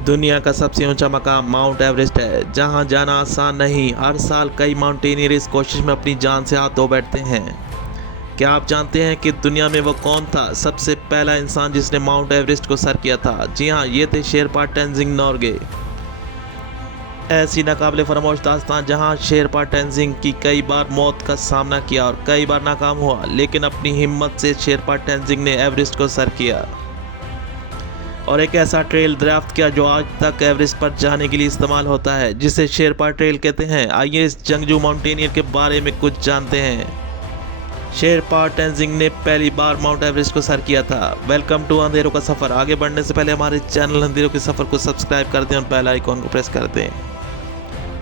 दुनिया का सबसे ऊंचा मकाम माउंट एवरेस्ट है, जहां जाना आसान नहीं। हर साल कई माउंटेनियर इस कोशिश में अपनी जान से हाथ धो बैठते हैं। क्या आप जानते हैं कि दुनिया में वो कौन था सबसे पहला इंसान जिसने माउंट एवरेस्ट को सर किया था? जी हाँ, ये थे शेरपा टेंजिंग नोरगे। ऐसी नाकाबिले फरामोश दास्तान जहाँ शेरपा टेंजिंग की कई बार मौत का सामना किया और कई बार नाकाम हुआ, लेकिन अपनी हिम्मत से शेरपा टेंजिंग ने एवरेस्ट को सर किया और एक ऐसा ट्रेल दरियाफ्त किया जो आज तक एवरेस्ट पर जाने के लिए इस्तेमाल होता है, जिसे शेरपा ट्रेल कहते हैं। आइए इस जंगजू माउंटेनियर के बारे में कुछ जानते हैं। शेरपा टेंजिंग ने पहली बार माउंट एवरेस्ट को सर किया था। वेलकम टू अंधेरों का सफ़र। आगे बढ़ने से पहले हमारे चैनल अंधेरों के सफ़र को सब्सक्राइब कर दें और बेल आइकॉन को प्रेस कर दें।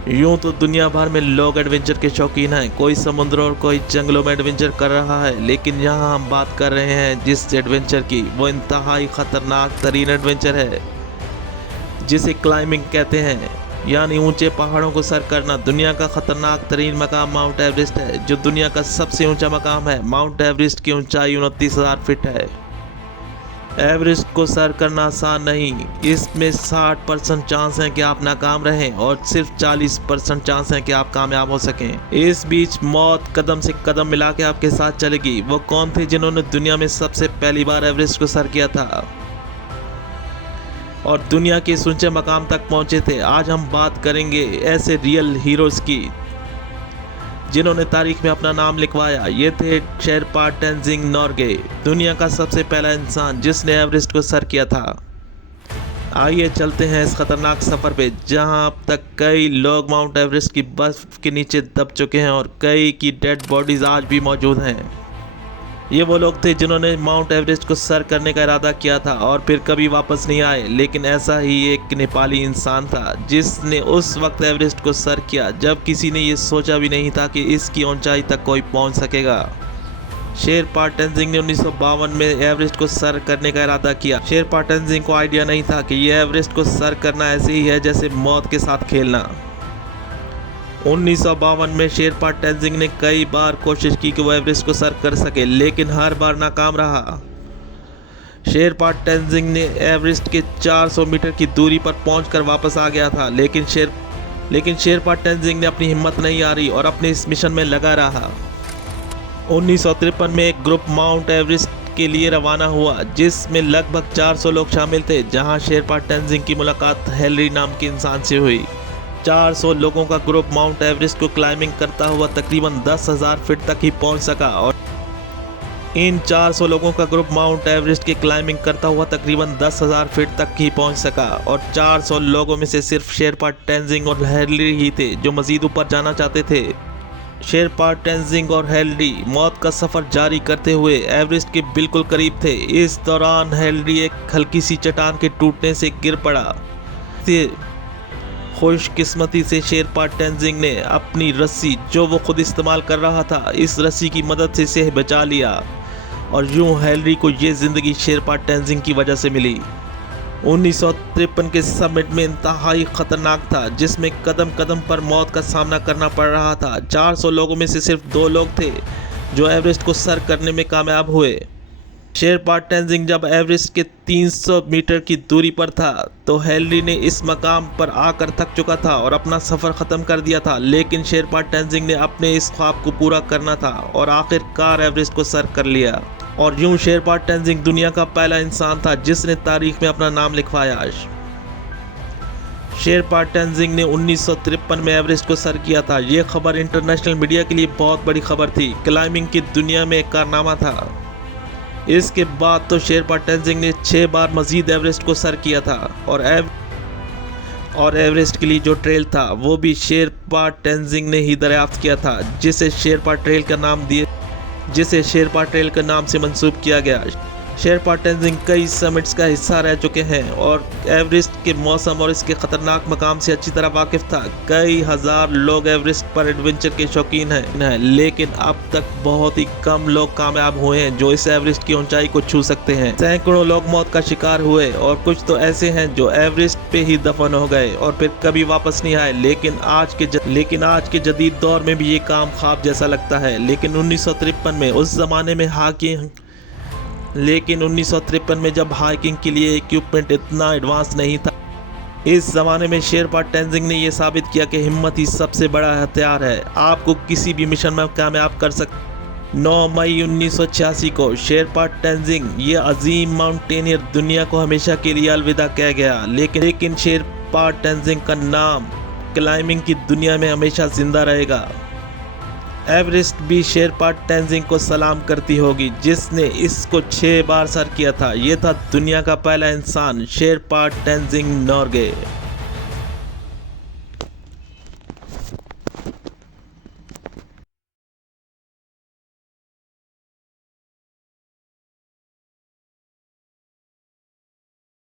यूं तो दुनिया भर में लोग एडवेंचर के शौकीन हैं। कोई समुद्र और कोई जंगलों में एडवेंचर कर रहा है, लेकिन यहाँ हम बात कर रहे हैं जिस एडवेंचर की, वो इंतहाई ख़तरनाक तरीन एडवेंचर है जिसे क्लाइंबिंग कहते हैं, यानी ऊंचे पहाड़ों को सर करना। दुनिया का ख़तरनाक तरीन मकाम माउंट एवरेस्ट है, जो दुनिया का सबसे ऊंचा मकाम है। माउंट एवरेस्ट की ऊंचाई 29,000 फीट है। एवरेस्ट को सर करना आसान नहीं। इसमें 60% चांस है कि आप नाकाम रहें और सिर्फ 40% चांस है कि आप कामयाब हो सकें। इस बीच मौत कदम से कदम मिला के आपके साथ चलेगी। वो कौन थे जिन्होंने दुनिया में सबसे पहली बार एवरेस्ट को सर किया था और दुनिया के इस ऊंचे मकाम तक पहुंचे थे? आज हम बात करेंगे ऐसे रियल हीरोज़ की जिन्होंने तारीख में अपना नाम लिखवाया। ये थे शेरपा टेंजिंग नोरगे, दुनिया का सबसे पहला इंसान जिसने एवरेस्ट को सर किया था। आइए चलते हैं इस खतरनाक सफ़र पे, जहां अब तक कई लोग माउंट एवरेस्ट की बर्फ के नीचे दब चुके हैं और कई की डेड बॉडीज आज भी मौजूद हैं। ये वो लोग थे जिन्होंने माउंट एवरेस्ट को सर करने का इरादा किया था और फिर कभी वापस नहीं आए। लेकिन ऐसा ही एक नेपाली इंसान था जिसने उस वक्त एवरेस्ट को सर किया जब किसी ने ये सोचा भी नहीं था कि इसकी ऊंचाई तक कोई पहुंच सकेगा। शेरपा टेंजिंग ने 1952 में एवरेस्ट को सर करने का इरादा किया। शेरपा टेंजिंग को आइडिया नहीं था कि ये एवरेस्ट को सर करना ऐसे ही है जैसे मौत के साथ खेलना। 1952 में शेरपा टेंजिंग ने कई बार कोशिश की कि वो एवरेस्ट को सर कर सके, लेकिन हर बार नाकाम रहा। शेरपा टेंजिंग ने एवरेस्ट के 400 मीटर की दूरी पर पहुंचकर वापस आ गया था, लेकिन शेरपा टेंजिंग ने अपनी हिम्मत नहीं हारी और अपने इस मिशन में लगा रहा। 1953 में एक ग्रुप माउंट एवरेस्ट के लिए रवाना हुआ, जिसमें लगभग 400 लोग शामिल थे, जहां शेरपा टेंजिंग की मुलाकात हेनरी नाम के इंसान से हुई। 400 लोगों का ग्रुप माउंट एवरेस्ट को क्लाइंबिंग करता हुआ तकरीबन 10,000 फीट तक ही पहुंच सका और इन 400 लोगों का ग्रुप माउंट एवरेस्ट की क्लाइंबिंग करता हुआ तकरीबन 10,000 फीट तक ही पहुंच सका और 400 लोगों में से सिर्फ शेरपा टेंजिंग और हेनरी ही थे जो मजीद ऊपर जाना चाहते थे। शेरपा टेंजिंग और हेनरी मौत का सफ़र जारी करते हुए एवरेस्ट के बिल्कुल करीब थे। इस दौरान हेनरी एक हल्की सी चट्टान के टूटने से गिर पड़ा। खुशकिस्मती से शेरपा टेंजिंग ने अपनी रस्सी, जो वो खुद इस्तेमाल कर रहा था, इस रस्सी की मदद से इसे बचा लिया और यूं हेनरी को ये ज़िंदगी शेरपा टेंजिंग की वजह से मिली। 1953 के समिट में इंतहाई ख़तरनाक था, जिसमें कदम कदम पर मौत का सामना करना पड़ रहा था। 400 लोगों में से सिर्फ 2 लोग थे जो एवरेस्ट को सर करने में कामयाब हुए। शेरपा टेंजिंग जब एवरेस्ट के 300 मीटर की दूरी पर था तो हेनरी ने इस मकाम पर आकर थक चुका था और अपना सफ़र ख़त्म कर दिया था, लेकिन शेरपा टेंजिंग ने अपने इस ख्वाब को पूरा करना था और आखिरकार एवरेस्ट को सर कर लिया। और यूं शेरपा टेंजिंग दुनिया का पहला इंसान था जिसने तारीख में अपना नाम लिखवाया। शेरपा टेंजिंग ने 1953 में एवरेस्ट को सर किया था। ये खबर इंटरनेशनल मीडिया के लिए बहुत बड़ी खबर थी। क्लाइंबिंग की दुनिया में एक कारनामा था। इसके बाद तो शेरपा टेंजिंग ने 6 बार मजीद एवरेस्ट को सर किया था और एवरेस्ट के लिए जो ट्रेल था वो भी शेरपा टेंजिंग ने ही दरियाफ्त किया था, जिसे शेरपा ट्रेल का नाम से मंसूब किया गया। शेरपा टेंजिंग कई समिट्स का हिस्सा रह चुके हैं और एवरेस्ट के मौसम और इसके ख़तरनाक मकाम से अच्छी तरह वाकिफ़ था। कई हज़ार लोग एवरेस्ट पर एडवेंचर के शौकीन हैं, लेकिन अब तक बहुत ही कम लोग कामयाब हुए हैं जो इस एवरेस्ट की ऊंचाई को छू सकते हैं। सैकड़ों लोग मौत का शिकार हुए और कुछ तो ऐसे हैं जो एवरेस्ट पे ही दफन हो गए और फिर कभी वापस नहीं आए। लेकिन आज के जदीद दौर में भी ये काम ख्वाब जैसा लगता है। लेकिन 1953 में जब हाइकिंग के लिए इक्विपमेंट इतना एडवांस नहीं था, इस ज़माने में शेरपा टेंजिंग ने यह साबित किया कि हिम्मत ही सबसे बड़ा हथियार है, आपको किसी भी मिशन में कामयाब कर सकता। 9 मई 1986 को शेरपा टेंजिंग ये अजीम माउंटेनियर दुनिया को हमेशा के लिए अलविदा कह गया, लेकिन शेरपा टेंजिंग का नाम क्लाइंबिंग की दुनिया में हमेशा जिंदा रहेगा। एवरेस्ट भी शेरपा टेंजिंग को सलाम करती होगी, जिसने इसको 6 बार सर किया था। ये था दुनिया का पहला इंसान शेरपा टेंजिंग नोर्गे।